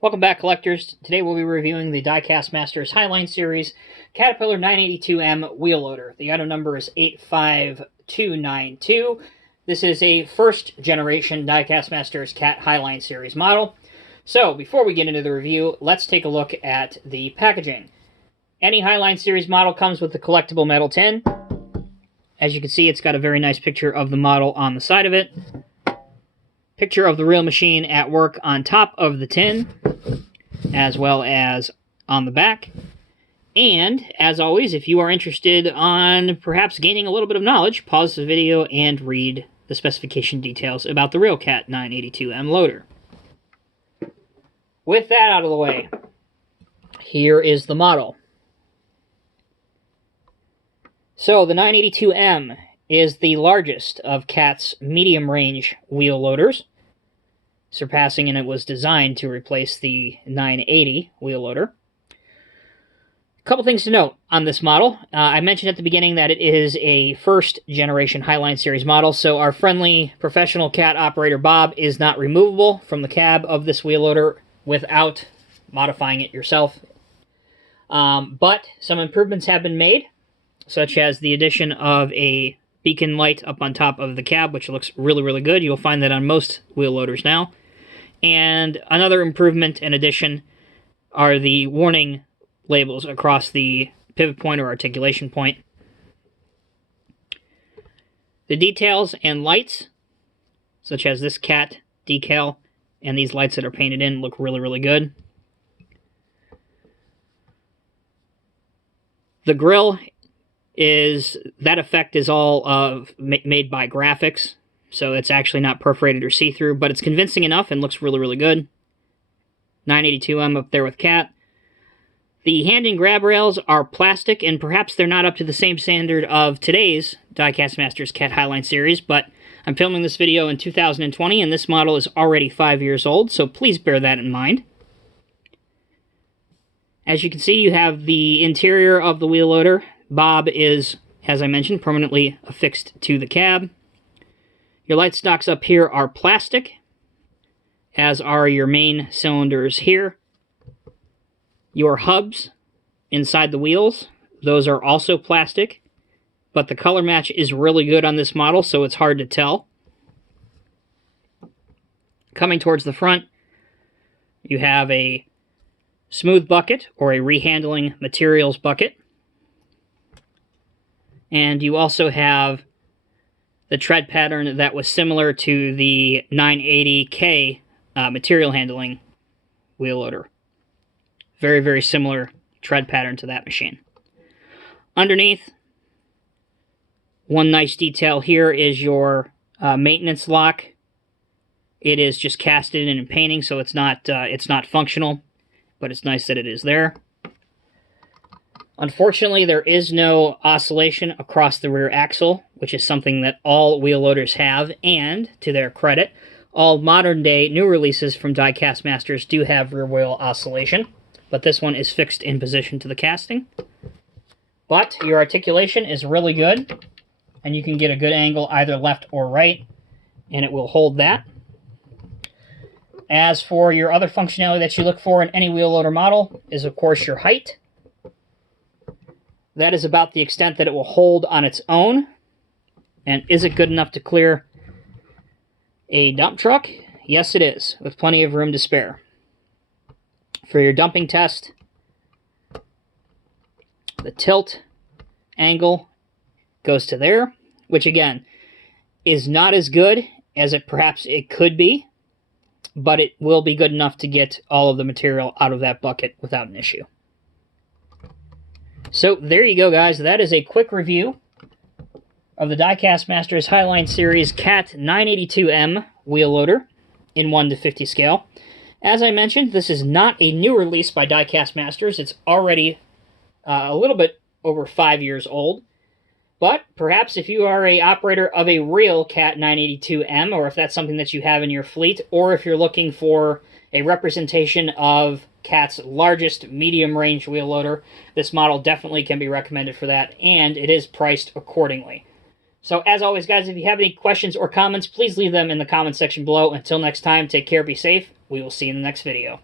Welcome back, collectors. Today we'll be reviewing the Diecast Masters Highline Series Caterpillar 982M wheel loader. The item number is 85292. This is a first generation Diecast Masters Cat Highline Series model. So before we get into the review, let's take a look at the packaging. Any Highline Series model comes with the collectible metal tin. As you can see, it's got a very nice picture of the model on the side of it. Picture of the real machine at work on top of the tin, as well as on the back. And, as always, if you are interested on perhaps gaining a little bit of knowledge, pause the video and read the specification details about the real Cat 982M loader. With that out of the way, here is the model. So, the 982M is the largest of Cat's medium-range wheel loaders, surpassing, and it was designed to replace the 980 wheel loader. A couple things to note on this model. I mentioned at the beginning that it is a first-generation Highline Series model, so our friendly professional Cat operator Bob is not removable from the cab of this wheel loader without modifying it yourself. But some improvements have been made, such as the addition of a beacon light up on top of the cab, which looks really, really good. You'll find that on most wheel loaders now. And another improvement and addition are the warning labels across the pivot point or articulation point. The details and lights, such as this Cat decal and these lights that are painted in, look really, really good. The grille that effect is all made by graphics, so it's actually not perforated or see-through, but it's convincing enough and looks really, really good. 982M up there with Cat. The hand and grab rails are plastic, and perhaps they're not up to the same standard of today's Diecast Masters Cat Highline Series, but I'm filming this video in 2020, and this model is already 5 years old, so please bear that in mind. As you can see, you have the interior of the wheel loader. Bob is, as I mentioned, permanently affixed to the cab. Your light stocks up here are plastic, as are your main cylinders here. Your hubs inside the wheels, those are also plastic, but the color match is really good on this model, so it's hard to tell. Coming towards the front, you have a smooth bucket, or a rehandling materials bucket. And you also have the tread pattern that was similar to the 980K material handling wheel loader. Very, very similar tread pattern to that machine. Underneath, one nice detail here is your maintenance lock. It is just casted in painting, so it's not functional, but it's nice that it is there. Unfortunately, there is no oscillation across the rear axle, which is something that all wheel loaders have, and, to their credit, all modern-day new releases from Diecast Masters do have rear wheel oscillation, but this one is fixed in position to the casting. But your articulation is really good, and you can get a good angle either left or right, and it will hold that. As for your other functionality that you look for in any wheel loader model is, of course, your height. That is about the extent that it will hold on its own. And is it good enough to clear a dump truck? Yes, it is, with plenty of room to spare. For your dumping test, the tilt angle goes to there, which again is not as good as perhaps it could be, but it will be good enough to get all of the material out of that bucket without an issue. So, there you go, guys. That is a quick review of the Diecast Masters Highline Series Cat 982M wheel loader in 1:50 scale. As I mentioned, this is not a new release by Diecast Masters. It's already a little bit over 5 years old. But perhaps if you are an operator of a real Cat 982M, or if that's something that you have in your fleet, or if you're looking for a representation of Cat's largest medium-range wheel loader, this model definitely can be recommended for that, and it is priced accordingly. So, as always, guys, if you have any questions or comments, please leave them in the comment section below. Until next time, take care, be safe. We will see you in the next video.